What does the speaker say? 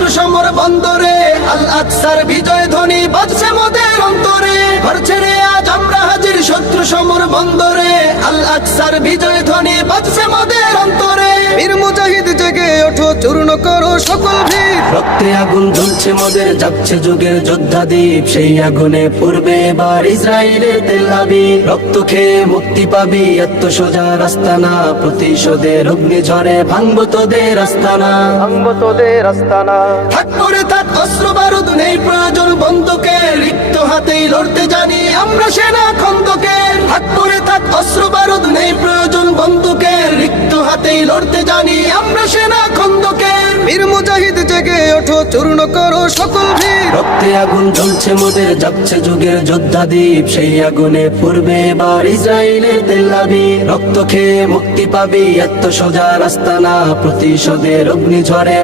শত্রু সমর বন্দরে, আল আকসার বিজয় ধ্বনি বাজছে মোদের অন্তরে। ঘর ছেড়ে আজ আমরা হাজির শত্রু সমর বন্দরে, আল আকসার বিজয় ধ্বনি বাজছে মোদের অন্তরে। বীর মুজাহিদ জেগে ওঠো, চূর্ণ করো সকল ভিড়। রক্তে আগুন জ্বলছে মোদের, যাচ্ছে যুগের যোদ্ধা দ্বীপ। সেই আগুনে পূর্বে এবার ইসরায়েলের তেল আবিব। রক্ত খেয়ে মুক্তি পাবি, এত সোজা রাস্তা না। প্রতিশোধের অগ্নিঝড়ে ভাঙবো তোদের আস্তানা, ভাঙবো তোদের আস্তানা। থাক পড়ে থাক অস্ত্র বারুদ, নেই প্রয়োজন বন্দুকের। রিক্ত হাতেই লড়তে জানি আমরা সেনা খন্দকের। থাক পড়ে থাক অস্ত্র বারুদ, নেই প্রয়োজন বন্দুকের। রিক্ত হাতেই লড়তে জানি আমরা সেনা খন্দকের। বীর মুজাহিদ জেগে ওঠো, চূর্ণ করো সকল ভিড়। রক্তে আগুন জ্বলছে মোদের, যাচ্ছে যুগের যোদ্ধা দ্বীপ। সেই আগুনে পূর্বে এবার ইসরায়েলের তেল আবিব। রক্ত খেয়ে মুক্তি পাবি, এত সোজা রাস্তা না। প্রতিশোধের অগ্নিঝড়ে